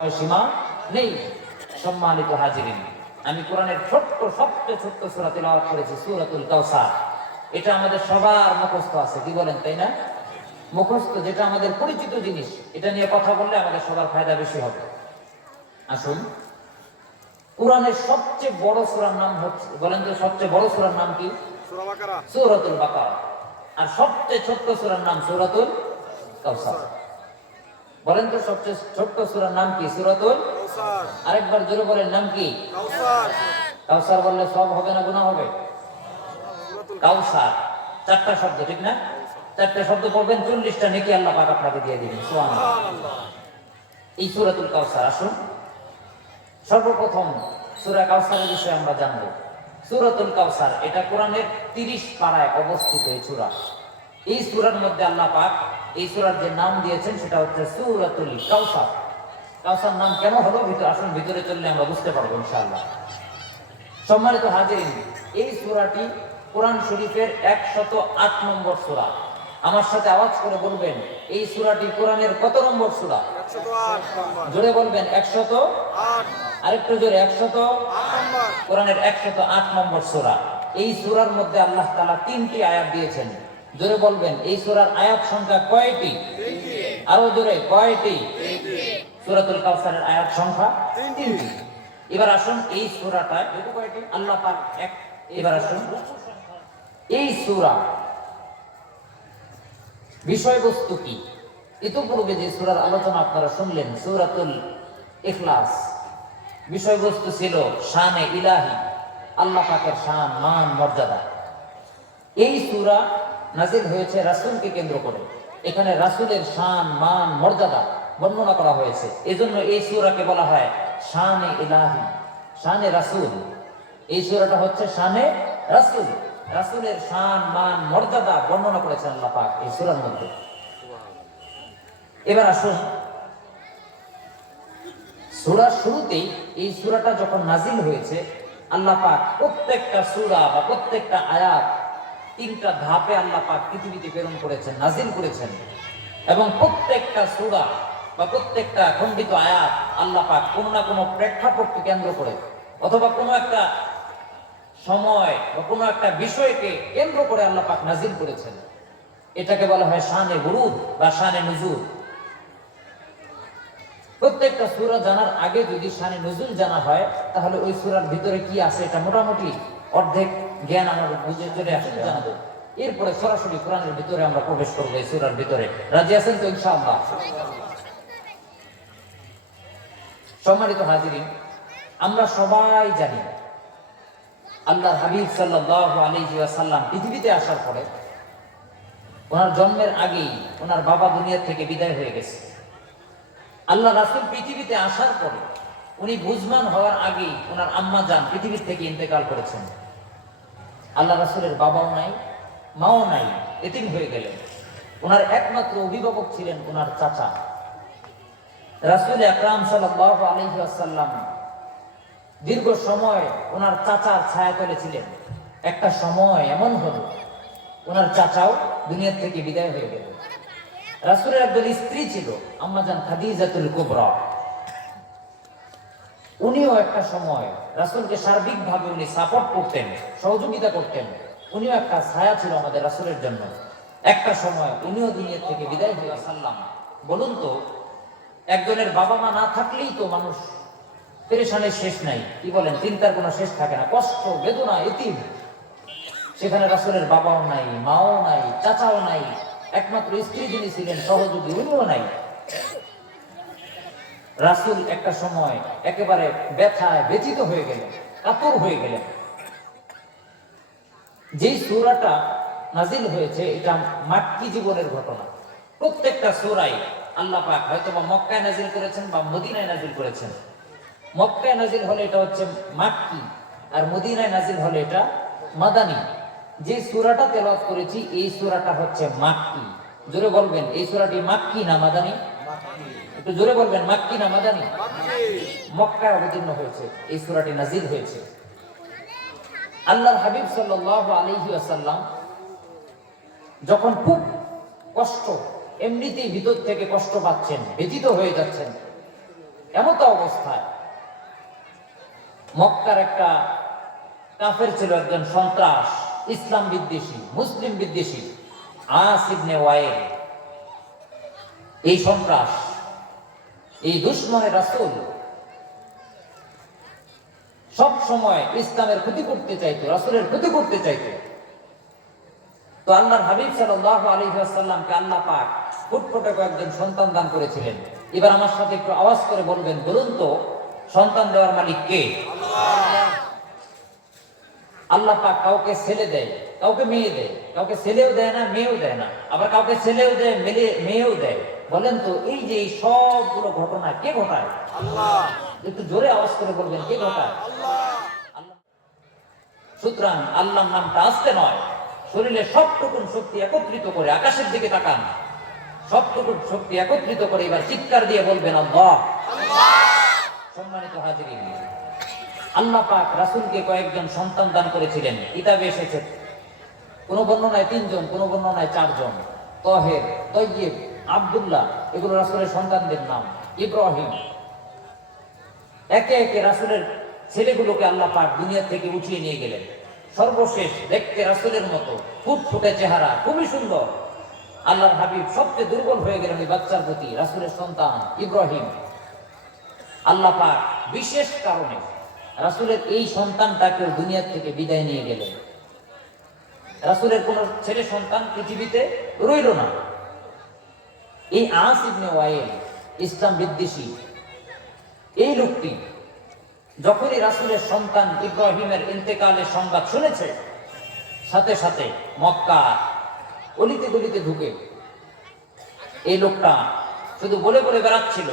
সীমা নেই। সম্মানিত হাজিরিন, আমি কোরআনের ছোট্ট সবচেয়ে ছোট্ট সূরা তিলাওয়াত করেছি, সূরাতুল কাউসার। এটা আমাদের সবার মুখস্থ আছে, কি বলেন, তাই না? মুখস্থ, যেটা আমাদের পরিচিত জিনিস, এটা নিয়ে কথা বললে আমাদের সবার ফায়দা বেশি হবে। আসুন, কোরআনের সবচেয়ে বড় সূরার নাম হচ্ছে, বলেন তো সবচেয়ে বড় সূরার নাম কি? সূরা বাকারা। সূরাতুল বাকারা। আর সবচেয়ে ছোট্ট সূরার নাম সূরাতুল কাউসার। বলেন তো সবচেয়ে ছোট্ট সূরার নাম কি? সূরাতুল কাউসার। আরেকবার জোরে বলেন, নাম কি? কাউসার। কাউসার বললে সব হবে না, গুনাহ হবে? সূরাতুল কাউসার চারটা শব্দ, ঠিক না? চারটা শব্দ পড়বেন, 40টা নেকি আল্লাহ পাক আপনাকে দিয়ে দিবেন। সুবহানাল্লাহ। সুবহানাল্লাহ। এই সূরাতুল কাউসার। আসুন, সর্বপ্রথম সূরা কাউসারের বিষয়ে আমরা জানব। সূরাতুল কাউসার এটা কোরআনের 30 পারায় অবস্থিত এই সূরা। এই সূরার মধ্যে আল্লাহ পাক এই সূরার যে নাম দিয়েছেন সেটা হচ্ছে সূরাতুল কাউসার। কাউসার নাম কেন হলো, আসুন ভিতরে চললে আমরা বুঝতে পারবো ইনশাআল্লাহ। সম্মানিত হাজিরিন, এই সূরাটি কোরআন শরীফের 108 নম্বর সূরা। আমার সাথে আওয়াজ করে বলবেন, এই সূরাটি কোরআনের কত নম্বর সূরা? 108 নম্বর। জোরে বলবেন, 108। আরেকটু জোরে, 108 নম্বর। কোরআনের 108 নম্বর সূরা। এই সূরার মধ্যে আল্লাহ তাআলা 3টি আয়াত দিয়েছেন। জোরে বলবেন, এই সূরার আয়াত সংখ্যা কয়টি? 3টি। আরো জোরে, কয়টি? 3টি। সূরাতুল কাউসারের আয়াত সংখ্যা 3টি। এবার আসুন, এই সূরাটায় আল্লাহ পাক এবার আসুন, এই সূরা বিষয়বস্তু কি? ইতিপূর্বে যে সূরার আলোচনা আপনারা শুনলেন, সূরাতুল ইখলাস, বিষয়বস্তু ছিল শানে ইলাহি, আল্লাহ পাকের শান, মান, মর্যাদা। এই সূরা নাযিল হয়েছে রাসূলকে কেন্দ্র করে। এখানে রাসূলের শান, মান, মর্যাদা বর্ণনা করা হয়েছে। এজন্য এই সূরাকে বলা হয় শানে ইলাহি, শানে রাসূল। এই সূরাটা হচ্ছে শানে রাসূল। রাসূলের শান, মান, মর্যাদা বর্ণনা করেছেন আল্লাহ পাক এই সূরার মধ্যে। এবার আসুন, সূরার শুরুতেই এই সূরাটা যখন নাযিল হয়েছে, আল্লাহ পাক প্রত্যেকটা সূরা বা প্রত্যেকটা আয়াত 3টা ধাপে আল্লাহ পাক পৃথিবীতে প্রেরণ করেছেন, নাযিল করেছেন। এবং প্রত্যেকটা সূরা বা প্রত্যেকটা খণ্ডিত আয়াত আল্লাহ পাক কোনো না কোনো প্রেক্ষাপটকে কেন্দ্র করে অথবা কোনো একটা সময় বা কোনো একটা বিষয়কে কেন্দ্র করে আল্লাহ পাক নাযিল করেছেন। এটাকে বলা হয় শানে বুরুদ বা শানে নুজুল। প্রত্যেকটা সূরা জানার আগে যদি শানে নুজুল জানা হয়, তাহলে ওই সূরার ভিতরে কি আছে এটা মোটামুটি অর্ধেক জ্ঞান আমাদের বুঝে চলে আসলে জানাবো। এরপরে সরাসরি কোরআনের ভিতরে আমরা প্রবেশ করবো, এই সূরার ভিতরে। রাজি আছেন তো ইনশাআল্লাহ? সম্মানিত হাজিরিন, আমরা সবাই জানি আল্লাহর হাবিব সাল্লাল্লাহু আলাইহি ওয়াসাল্লাম পৃথিবীতে আসার পরে, ওনার জন্মের আগেই ওনার বাবা দুনিয়া থেকে বিদায় হয়ে গেছে। আল্লাহ রাসূল পৃথিবীতে আসার পরে, উনি বুঝমান হওয়ার আগেই ওনার আম্মা জান পৃথিবীর থেকে ইন্তেকাল করেছেন। আল্লাহ রাসূলের বাবাও নাই, মাও নাই, এতিম হয়ে গেলেন। ওনার একমাত্র অভিভাবক ছিলেন ওনার চাচা। রাসূল আকরাম সাল্লাল্লাহু আলাইহি ওয়াসাল্লাম দীর্ঘ সময় ওনার চাচার ছায়াতলে ছিলেন। একটা সময় এমন হলো, ওনার চাচাও দুনিয়া থেকে বিদায় হয়ে গেল। রাসূলের একজন স্ত্রী ছিল, আম্মা জান খাদিজাতুল কুবরা। উনিও একটা সময় রাসূলকে সার্বিকভাবে উনি সাপোর্ট করতেন, সহযোগিতা করতেন। উনিও একটা ছায়া ছিল আমাদের রাসূলের জন্য। একটা সময় উনিও দুনিয়া থেকে বিদায় হয়ে সাল্লাম। বলুন তো, একজনের বাবা মা না থাকলেই তো মানুষ পেরেশানের শেষ নাই, কি বলেন? চিন্তার কোনো শেষ থাকে না, কষ্ট, বেদনা, এতিম। সেখানে রাসূলের বাবাও নাই, মাও নাই, চাচাও নাই, একমাত্র স্ত্রী যিনি ছিলেন সহযোগী, উনিও নাই। রাসূল একটা সময় একেবারে ব্যথায় ব্যথিত হয়ে গেলেন, কাতর হয়ে গেলেন। যেই সূরাটা নাযিল হয়েছে এটা মাক্কি জীবনের ঘটনা। প্রত্যেকটা সূরাই আল্লাহ পাক হয়তোবা মক্কায় নাযিল করেছেন বা মদিনায় নাযিল করেছেন। মক্কায় নাযিল হলে এটা হচ্ছে মাক্কি, আর মদিনায় নাযিল হলে এটা মাদানী। যে সূরাটা তেলাওয়াত করেছি এই সূরাটা হচ্ছে মাক্কি। জোরে বলবেন, এই সূরাটি মাক্কি না মাদানী? একটু জোরে বলবেন, মাক্কি না মাদানী? মক্কায় অবতীর্ণ হয়েছে, এই সূরাটি নাযিল হয়েছে। আল্লাহর হাবিব সাল্লাল্লাহু আলাইহি ওয়াসাল্লাম যখন খুব কষ্ট, এমনিতেই ভিতর থেকে কষ্ট পাচ্ছেন, ব্যথিত হয়ে যাচ্ছেন, এমতো অবস্থায় মক্কার একটা কাফের ছিল, একজন সন্ত্রাস, ইসলাম বিদ্বেষী, মুসলিম বিদ্বেষী, আস ইবনে ওয়াইল। এই সন্ত্রাস, এই দুশমনে রাসূল সব সময় ইসলামের ক্ষতি করতে চাইতো, রাসূলের ক্ষতি করতে চাইতো। তো আল্লাহর হাবিব সাল্লাল্লাহু আলাইহি ওয়াসাল্লামকে আল্লাহ পাক ফুটফুটে কয়েকজন সন্তান দান করেছিলেন। এবার আমার সাথে একটু আওয়াজ করে বলবেন, বলুন তো সন্তান দেওয়ার মালিক কে? আল্লাহ পাক কাউকে ছেলে দেয়, কাউকে মেয়ে দেয়, কাউকে ছেলেও দেয় না, মেয়েও দেয় না, আবার কাউকে ছেলেও দেয়, মেয়েও দেয়। বলেন তো এই যে এই সবগুলো ঘটনা কে ঘটায়? আল্লাহ। একটু জোরে আওয়াজ করে বলবেন, কে ঘটায়? আল্লাহ। আল্লাহ। সুতরাং আল্লাহর নামটা আসতে নয়, শরীরে সবটুকুন শক্তি একত্রিত করে আকাশের দিকে তাকান, সবটুকুন শক্তি একত্রিত করে এবার চিৎকার দিয়ে বলবেন আল্লাহ। সম্মানিত হাজিরিন, আল্লাহ পাক রাসূলকে কয়েকজন সন্তান দান করেছিলেন। কিতাবে এসেছে কোন বর্ণনায় 3 জন, কোন বর্ণনায় 4 জন। তাহের, তাইয়্যিব, আব্দুল্লাহ, এগুলো রাসূলের সন্তানদের নাম। ইব্রাহিম। একে একে রাসূলের ছেলেগুলোকে আল্লাহ পাক দুনিয়া থেকে উঠিয়ে নিয়ে গেলেন। সর্বশেষ দেখতে রাসূলের মতো ফুটফুটে চেহারা, খুবই সুন্দর, আল্লাহর হাবিব সবচেয়ে দুর্বল হয়ে গেলেন এই বাচ্চার প্রতি, রাসূলের সন্তান ইব্রাহিম। আল্লাহ পাক বিশেষ কারণে রাসূলের এই সন্তানটাকে দুনিয়া থেকে বিদায় নিয়ে গেলেন। রাসূলের কোন ছেলে সন্তান পৃথিবীতে রইল না। এই আস ইবনে ওয়াইল, ইসলাম বিদ্বেষী এই লোকটি যখনই রাসূলের সন্তান ইব্রাহিমের ইন্তেকালের সংবাদ শুনেছে, সাথে সাথে মক্কা অলিতে গলিতে ঢুকে এই লোকটা শুধু বলে বলে বেড়াচ্ছিল,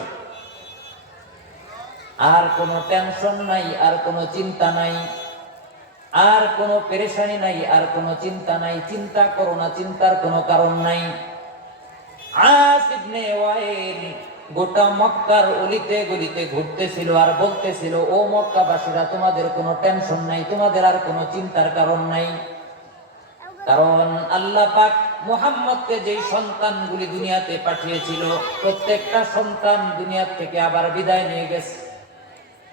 আর কোনো টেনশন নাই, আর কোনো চিন্তা নাই, আর কোনো পেরেশানি নাই, আর কোনো চিন্তা নাই, চিন্তা করো না, চিন্তার কোনো কারণ নাই। আস ইবনে ওয়াইল গোটা মক্কার অলিতে গলিতে ঘুরতেছিল আর বলতেছিল, ও মক্কাবাসীরা, তোমাদের কোনো টেনশন নাই, তোমাদের আর কোনো চিন্তার কারণ নাই। কারণ আল্লাহ পাক মুহাম্মদকে যেই সন্তানগুলি দুনিয়াতে পাঠিয়েছিল, প্রত্যেকটা সন্তান দুনিয়া থেকে আবার বিদায় নিয়ে গেছে।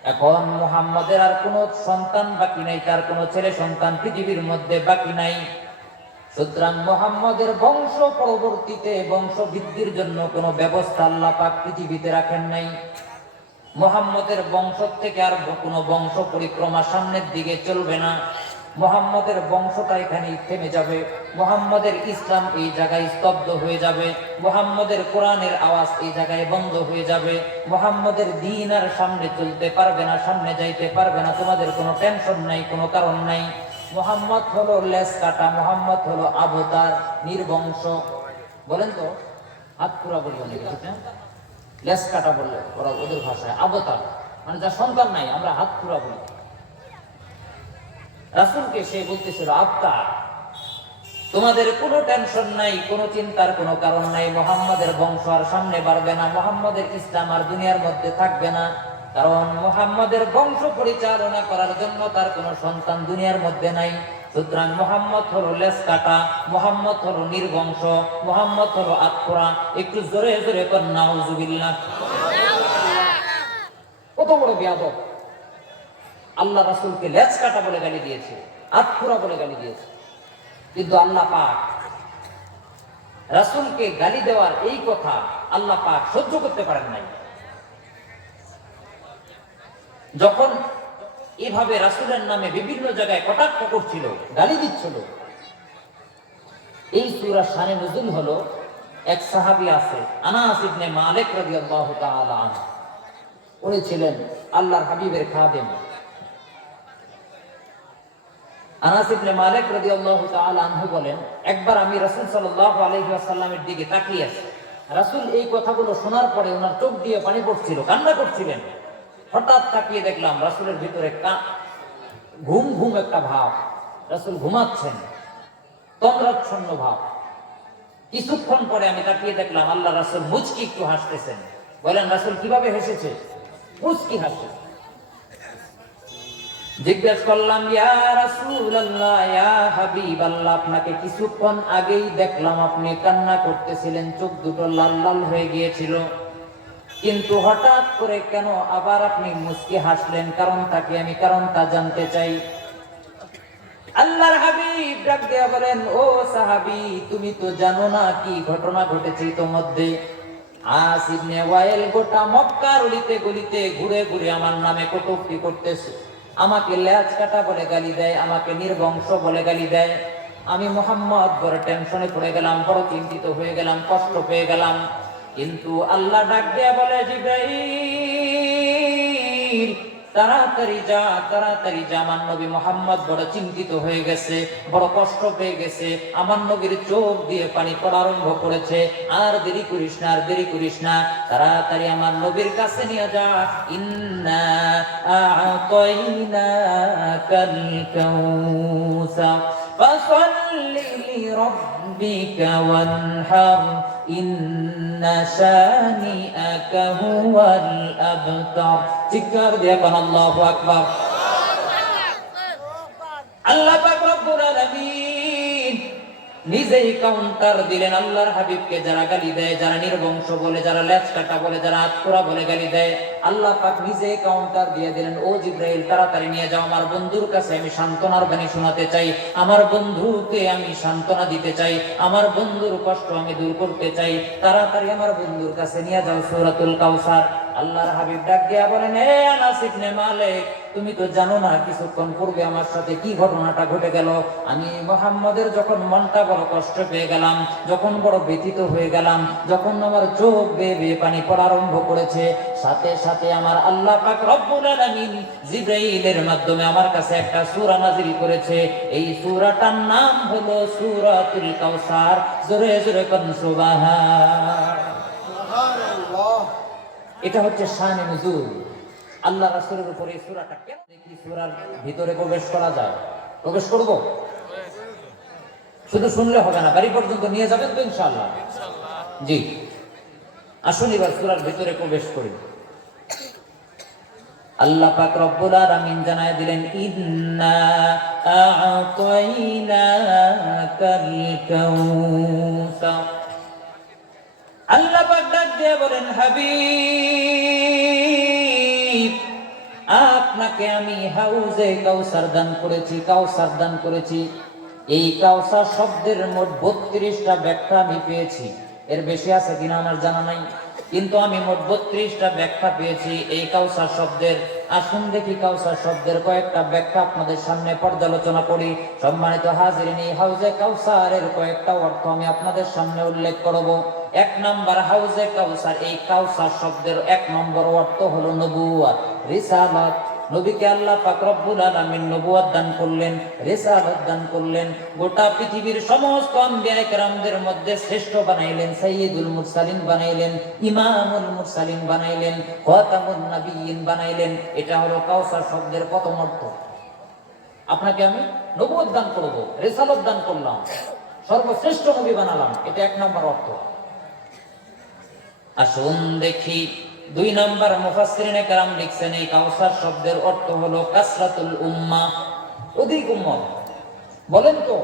এখন মুহাম্মদের আর কোনো সন্তান বাকি নাই, তার কোনো ছেলে সন্তান পৃথিবীর মধ্যে বাকি নাই। সুতরাং মুহাম্মদের বংশ পরবর্তীতে বংশ বৃদ্ধির জন্য কোনো ব্যবস্থা আল্লাহ পাক পৃথিবীতে রাখেন নাই। মুহাম্মদের বংশ থেকে আর কোনো বংশ পরিক্রমা সামনের দিকে চলবে না। মুহাম্মদের বংশটা এখানেই থেমে যাবে। মুহাম্মদের ইসলাম এই জায়গায় স্তব্ধ হয়ে যাবে। মুহাম্মদের কোরআনের আওয়াজ এই জায়গায় বন্ধ হয়ে যাবে। মুহাম্মদের দ্বীন আর সামনে চলতে পারবে না, সামনে যাইতে পারবে না। তোমাদের কোনো টেনশন নাই, কোনো কারণ নাই। মুহাম্মদ হলো লেস কাটা, মুহাম্মদ হলো আবতার, নির্বংশ। বলেন তো, হাত পুরা বলি অনেকে, ঠিক না? লেস কাটা বললে ওরা ওদের ভাষায় আবতার, মানে যার সন্তান নাই, আমরা হাত পুরা বলি। রাসূলকে সে বলতেছিল আবতার, তোমাদের কোনো টেনশন নাই, কোনো চিন্তার কোনো কারণ নাই। মুহাম্মাদের বংশ আর সামনে বাড়বে না, মুহাম্মাদের ইসলাম আর দুনিয়ার মধ্যে থাকবে না। কারণ মুহাম্মাদের বংশ পরিচালনা করার জন্য তার কোনো সন্তান দুনিয়ার মধ্যে নাই। সুতরাং মুহাম্মদ হলো লেস কাটা, মুহাম্মদ হলো নির্বংশ, মুহাম্মদ হলো আত্মরা। একটু জোরে জোরে কর নাউজুবিল্লাহ। কত বড় বেয়াদব! আল্লাহ রাসূলকে লেজ কাটা বলে গালি দিয়েছে, আত্মরা বলে গালি দিয়েছে। কিন্তু আল্লাহ পাক রাসূলকে গালি দেওয়ার এই কথা আল্লাহ পাক সহ্য করতে পারেন নাই। যখন এভাবে রাসূলের নামে বিভিন্ন জায়গায় কটাক্ষ করছিল, গালি দিচ্ছিল, এই সূরা শানে নুজুল হলো, এক সাহাবী আছে আনাস ইবনে মালিক রাদিয়াল্লাহু তাআলা আনহু, উনি ছিলেন আল্লাহর হাবিবের খাদেম। আনাস ইবনে মালিক রাদিয়াল্লাহু তাআলা আনহু বলেন, একবার আমি রাসূল সাল্লাল্লাহু আলাইহি ওয়াসাল্লামের দিকে তাকিয়ে আছি। রাসূল এই কথাগুলো শোনার পরে ওনার চোখ দিয়ে পানি পড়ছিল, কান্না করছিলেন। হঠাৎ তাকিয়ে দেখলাম রাসূলের ভিতরে ঘুম ঘুম একটা ভাব, রাসূল ঘুমাচ্ছেন, তন্দ্রাচ্ছন্ন ভাব। কিছুক্ষণ পরে আমি তাকিয়ে দেখলাম আল্লাহ রাসূল মুচকি একটু হাসতেছেন। বলেন রাসূল কিভাবে হেসেছে? মুচকি হাসে। জিজ্ঞেস করলাম, ইয়া রাসূলুল্লাহ, ইয়া হাবিবাল্লাহ, আপনাকে কিছুক্ষণ আগেই দেখলাম আপনি কান্না করতেছিলেন, চোখ দুটো লাল লাল হয়ে গিয়েছিল। কিন্তু হঠাৎ করে কেন আবার আপনি মুস্কি হাসলেন? কারণটা জানতে চাই। আল্লাহর হাবিব ডাক দিয়া বলেন, ও সাহাবী, তুমি তো জানো না কি ঘটনা ঘটেছে ইতোমধ্যে। আস ইবনে ওয়াইল গোটা মক্কার অলিতে গলিতে ঘুরে ঘুরে আমার নামে কটূক্তি করতেছে, আমাকে লেজ কাটা বলে গালি দেয়, আমাকে নির্বংশ বলে গালি দেয়। আমি মুহাম্মদ বড় টেনশনে পড়ে গেলাম, বড় চিন্তিত হয়ে গেলাম, কষ্ট পেয়ে গেলাম। কিন্তু আল্লাহ ডাক দিয়া বলে, জিবরাইল তাড়াতাড়ি যা, তাড়াতাড়ি যা, আমার নবী মুহাম্মদ বড় চিন্তিত হয়ে গেছে, বড় কষ্ট পেয়ে গেছে, আমার নবীর চোখ দিয়ে পানি পড়া আরম্ভ করেছে। আর দেরি করিস না, আর দেরি করিস না, তাড়াতাড়ি আমার নবীর কাছে নিয়ে যা। ইন্না আ'তাইনাকাল কাউসার ফাসাল্লি লিরাব্বিকা ওয়ানহার ইন্না শানিআকা হুয়াল আবতার। চিৎকার দিয়ে বলেন আল্লাহু আকবার। আল্লাহ পাক রব্বুল আলামিন নিজেই কাউন্টার দিলেন আল্লাহর হাবিবকে। যারা গালি দেয়, যারা নির্বংশ বলে, যারা লেজ কাটা বলে, যারা আত্মরা বলে গালি দেয়, আল্লাহ পাক নিজেই কাউন্টার দিয়ে দিলেন, ও জিবরাইল তাড়াতাড়ি নিয়ে যাও, আমার বন্ধুর কাছে আমি সান্ত্বনার বাণী শোনাতে চাই, আমার বন্ধুকে আমি সান্ত্বনা দিতে চাই, আমার বন্ধুর কষ্ট আমি দূর করতে চাই, তাড়াতাড়ি আমার বন্ধুর কাছে নিয়ে যাও সূরাতুল কাউসার। আল্লাহর হাবিব ডাক দিয়া বলেন, হে আনাস ইবনে মালিক, তুমি তো জানো না কিছুক্ষণ পূর্বে আমার সাথে কি ঘটনাটা ঘটে গেল। আমি মুহাম্মদের যখন মনটা বড় কষ্ট পেয়ে গেলাম, যখন বড় ব্যথিত হয়ে গেলাম, যখন আমার চোখ বেয়ে বেয়ে পানি পড়া আরম্ভ করেছে, সাথে সাথে আমার আল্লাহ পাক রব্বুল আলামিন জিবরাইলের মাধ্যমে আমার কাছে একটা সূরা নাযিল করেছে। এই সূরাটার নাম হলো সূরাতুল কাউসার। জোরে জোরে কোন সুবহান। এটা হচ্ছে শানে নুজুল। আল্লাহ রাসূলের উপরে এই সূরাটা কেন? দেখি সূরার ভিতরে প্রবেশ করা যায়? প্রবেশ করব? শুধু শুনলে হবে না, বাড়ি পর্যন্ত নিয়ে যাবেন তো ইনশাআল্লাহ? জি, আসুন এবার সূরার ভিতরে প্রবেশ করি। আল্লাহ পাক রব্বুল আলামিন জানায় দিলেন, ইন্না আ'তাইনাকাল কাউসার। আল্লাহ পাক ডাক দিয়ে বলেন, হাবিব, আপনাকে আমি হাউজে কাউসার দান করেছি, কাউসার দান করেছি। এই কাউসার শব্দের মোট 32টা ব্যাখ্যা আমি পেয়েছি। এর বেশি আছে কিনা আমার জানা নাই, কিন্তু আমি মোট 32টা ব্যাখ্যা পেয়েছি এই কাউসার শব্দের। আসুন দেখি কাউসার শব্দের কয়েকটা ব্যাখ্যা আপনাদের সামনে পর্যালোচনা করি। সম্মানিত হাজিরিন, এই হাউজে কাউসারের কয়েকটা অর্থ আমি আপনাদের সামনে উল্লেখ করব। 1 নম্বর, হাউজে কাউসার, এই কাউসার শব্দের 1 নম্বর অর্থ হলো নবুয়ত, রিসালাত। নবীকে আল্লাহ পাক রব্বুল আলামিন নবুয়ত দান করলেন, রিসালাত দান করলেন। গোটা পৃথিবীর সমস্ত আম্বিয়া কেরামদের মধ্যে শ্রেষ্ঠ বানাইলেন, সাইয়্যিদুল মুরসালিন বানাইলেন, ইমামুল মুরসালিন বানাইলেন, খাতামুন নবিয়্যিন বানাইলেন। এটা হলো কাউসার শব্দের প্রথম অর্থ। আপনাকে আমি নবুয়ত দান করব, রিসালাত দান করলাম, সর্বশ্রেষ্ঠ নবী বানালাম, এটা 1 নম্বর অর্থ। আসুন দেখি 2 নম্বর, মুফাসসিরিনে কেরাম লিখছেন এই কাউসার শব্দের অর্থ হলো কাসরাতুল উম্মাহ, অধিক উম্মত। বলেন তো,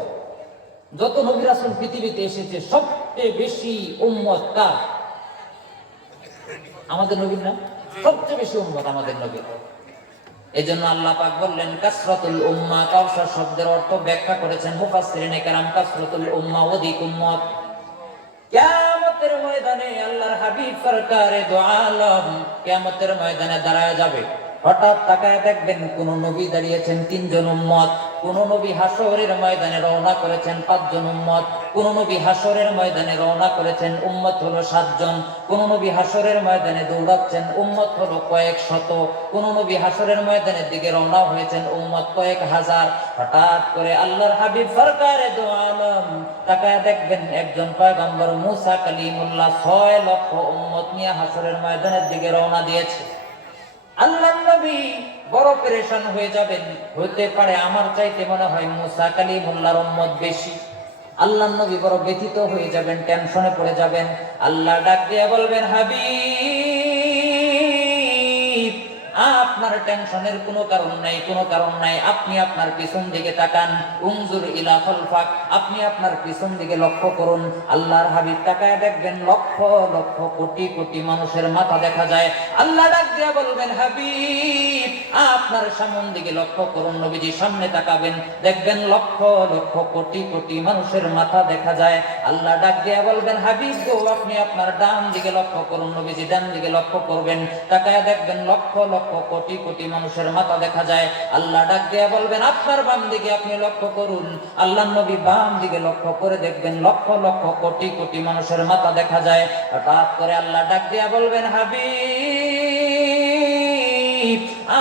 যত নবী রাসূল পৃথিবীতে এসেছে সবচেয়ে বেশি উম্মত কার? আমাদের নবীর না? সবচেয়ে বেশি উম্মত আমাদের নবীর। এজন্য আল্লাহ পাক বললেন কাসরাতুল উম্মাহ। কাউসার শব্দের অর্থ ব্যাখ্যা করেছেন মুফাসসিরিনে কেরাম, কাসরাতুল উম্মাহ, অধিক উম্মত। কিয়ামতের ময়দানে আল্লাহর হাবিব সরকারে দো আলম কিয়ামতের ময়দানে দাঁড়ায় যাবে। হঠাৎ তাকায় দেখবেন কোন নবী দাঁড়িয়েছেন 3 জন উম্মত, কোন নবী হাসরের ময়দানে রওনা করেছেন 5 জন উম্মত, কোন নবী হাসরের ময়দানে রওনা করেছেন উম্মত হলো 7 জন, কোন নবী হাসরের ময়দানে দৌড়াচ্ছেন উম্মত হলো কয়েক শত, কোন নবী হাসরের ময়দানের দিকে রওনা হয়েছেন উম্মত কয়েক হাজার। হঠাৎ করে আল্লাহর হাবিব সরকারে দো আলম তাকায় দেখবেন একজন পয়গম্বর মুসা কালিমুল্লাহ 6 লক্ষ উম্মত নিয়ে হাসরের ময়দানের দিকে রওনা দিয়েছে। আল্লাহর নবী বড় পেরেশান হয়ে যাবেন। হতে পারে আমার চাইতে মনে হয় মুসা কালিমুল্লাহর উম্মত বেশি। আল্লাহর নবী বড় ব্যথিত হয়ে যাবেন, টেনশনে পড়ে যাবেন। আল্লাহ ডাক দিয়ে বলবেন, হাবিব, আপনার টেনশনের কোনো কারণ নাই, কোনো কারণ নাই। আপনি আপনার পিছন দিকে তাকান, উনজুর ইলা খালফাক, আপনি আপনার পিছন দিকে লক্ষ্য করুন। আল্লাহর হাবিব তাকায় দেখবেন লক্ষ লক্ষ কোটি কোটি মানুষের মাথা দেখা যায়। আল্লাহ ডাক দিয়া বলবেন, হাবিব আপনার সামনের দিকে লক্ষ্য করুন। নবীজি সামনে তাকাবেন, দেখবেন লক্ষ লক্ষ কোটি কোটি মানুষের মাথা দেখা যায়। আল্লাহ ডাক দিয়া বলবেন, হাবিব গো আপনি আপনার ডান দিকে লক্ষ্য করুন। নবীজি ডান দিকে লক্ষ্য করবেন, তাকায় দেখবেন লক্ষ লক্ষ কোটি কোটি মানুষের মাথা দেখা যায়। আল্লাহ ডাক দিয়া বলবেন, আপনার বাম দিকে আপনি লক্ষ্য করুন। আল্লাহ নবী বাম দিকে লক্ষ্য করে দেখবেন লক্ষ লক্ষ কোটি কোটি মানুষের মাথা দেখা যায়। হঠাৎ করে আল্লাহ ডাক দিয়া বলবেন, হাবিব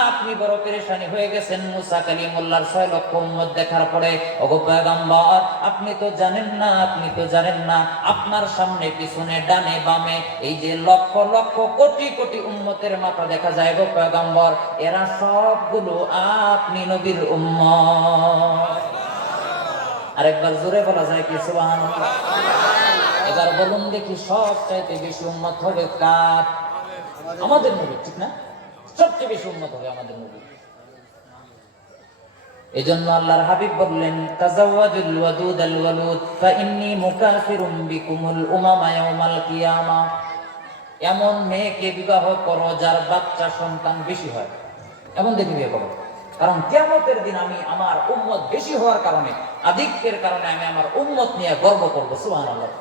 আপনি বড় পেরেশানি হয়ে গেছেন মুসা কালিমুল্লাহর 6 লক্ষ উম্মত দেখার পরে। ওগো পয়গম্বর আপনি তো জানেন না, আপনি তো জানেন না আপনার সামনে পিছনে ডানে বামে এই যে লক্ষ লক্ষ কোটি কোটি উম্মতের মাথা দেখা যায় গো পয়গম্বর, এরা সবগুলো আপনি নবীর উম্মত। আরেকবার জোরে বলা যায় কি সুবহানাল্লাহ? এবার বলুন দেখি সবচাইতে বেশি উম্মত হবে কার? আমাদের নবী, ঠিক না? সবচেয়ে বেশি উম্মত হবে আমাদের নবী। এজন্য আল্লাহর হাবিব বললেন, তাজাওয়াজুল ওয়াদুদাল ওয়ালুদ ফাইন্নী মুকাফিরুম বিকুমুল উমামা ইয়াউমাল কিয়ামা। এমন মেয়েকে বিবাহ করো যার বাচ্চা সন্তান বেশি হয়, এমন দেখে বিয়ে করো। কারণ কিয়ামতের দিন আমি আমার উম্মত বেশি হওয়ার কারণে, আধিক্যের কারণে আমি আমার উম্মত নিয়ে গর্ব করব। সুবহানাল্লাহ।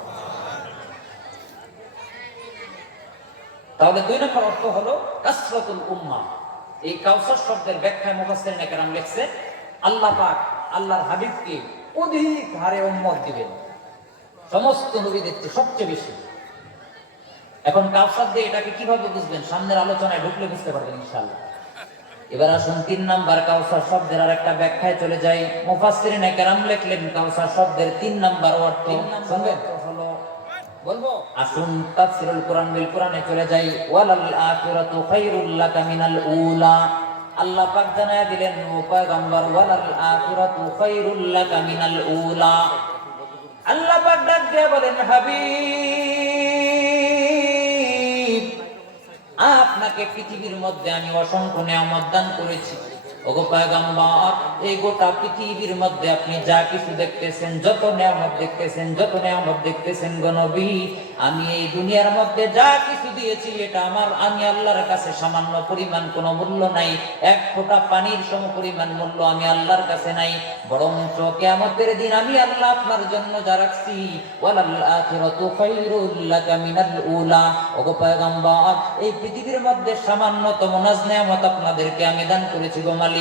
তাহলে 2 নম্বর অর্থ হলো কাসরাতুল উম্মাহ। এই কাউসার শব্দের ব্যাখ্যায় মুফাসসিরিনে কেরাম লিখছে, আল্লাহ পাক আল্লাহর হাবিবকে অধিক হারে উম্মত দিবেন, সমস্ত নবীদের চেয়ে সবচেয়ে বেশি। এখন কাউসার দিয়ে এটাকে কিভাবে বুঝবেন? সামনের আলোচনায় ঢুকলে বুঝতে পারবেন ইনশাআল্লাহ। এবার আসুন 3 নাম্বার কাউসার শব্দের আরেকটা ব্যাখ্যায় চলে যাই। মুফাসসিরিনে কেরাম লিখলেন কাউসার শব্দের 3 নাম্বার অর্থ শুনবেন হলো, বলবো আসুন তাফসীরুল কোরআন বিল কোরআনে চলে যাই। ওয়ালাল আখিরাতু খায়রুল লাকা মিনাল উলা। আল্লাহ পাক জানায়া দিলেন ও পয়গম্বর, ওয়ালাল আখিরাতু খায়রুল লাকা মিনাল উলা। আল্লাহ পাক ডাক দিয়ে বলেন, হাবিব আপনাকে পৃথিবীর মধ্যে আমি অসংখ্য নিয়ামত দান করেছি। ওগো পয়গম্বর এই গোটা পৃথিবীর মধ্যে আপনি যা কিছু দেখতেছেন, যত নিয়ামত দেখতেছেন, যত নিয়ামত দেখতেছেন গো নবী, আমি এই দুনিয়ার মধ্যে যা কিছু দিয়েছি এটা আমি আল্লাহর কাছে সামান্য পরিমাণ কোনো মূল্য নাই। 1 ফোঁটা পানির সম পরিমাণ মূল্য আমি আল্লাহর কাছে নাই। বরঞ্চ কিয়ামতের দিন আমি আল্লাহ আপনার জন্য যা রাখছি, ওয়ালাল আখিরাতু খায়রুল লাকা মিনাল উলা। ওগো পয়গম্বর এই পৃথিবীর মধ্যে সামান্যতম নাজ নিয়ামত আপনাদেরকে আমি দান করেছি গো মালিক।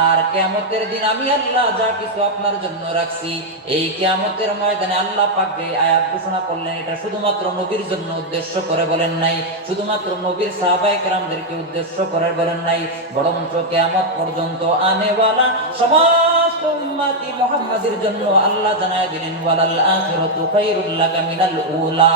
আর কিয়ামতের দিন আমি আল্লাহ যা কিছু আপনার জন্য রাখছি, এই কিয়ামতের ময়দানে আল্লাহ পাক যে আয়াত ঘোষণা করলেন এটা শুধুমাত্র নবীর জন্য উদ্দেশ্য করে বলেন নাই, শুধুমাত্র নবীর সাহাবায়ে কেরামদেরকে উদ্দেশ্য করে বলেন নাই, বরঞ্চ কিয়ামত পর্যন্ত আনেওয়ালা সমস্ত উম্মতি মুহাম্মাদের জন্য আল্লাহ জানায় দিলেন, ওয়ালাল আখিরাতু খায়রুল লাকা মিনাল উলা।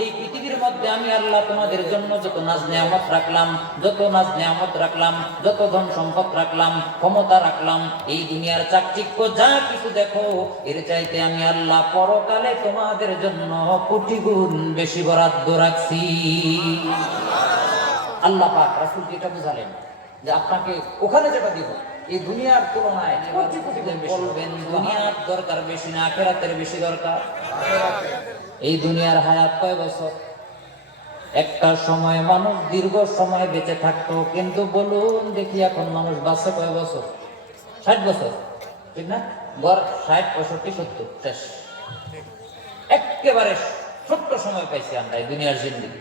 এই পৃথিবীর মধ্যে আমি আল্লাহ তোমাদের জন্য যত নাজ নিয়ামত রাখলাম, যত নাজ নিয়ামত রাখলাম, যত ধন সম্পদ রাখলাম, ক্ষমতা রাখলাম, এই দুনিয়ার চাকচিক্য যা কিছু দেখো, এর চাইতে আমি আল্লাহ পরকালে তোমাদের জন্য কোটি গুণ বেশি বরাদ্দ রাখছি। আল্লাহ পাক রাসূলকে এটা বুঝালেন যে আপনাকে ওখানে যেটা দিব এই দুনিয়ার তুলনায় কোটি কোটি গুণ বেশি। বলবেন দুনিয়ার দরকার বেশি না আখিরাতের বেশি দরকার? এই দুনিয়ার হায়াত কয় বছর? একটা সময় মানুষ দীর্ঘ সময় বেঁচে থাকতো, কিন্তু বলুন দেখি এখন মানুষ বাঁচে কয় বছর? 60 বছর, ঠিক না? গড় 60, 65, 70 শেষ। একেবারে ছোট্ট সময় পাইছি আমরা এই দুনিয়ার জিন্দেগি।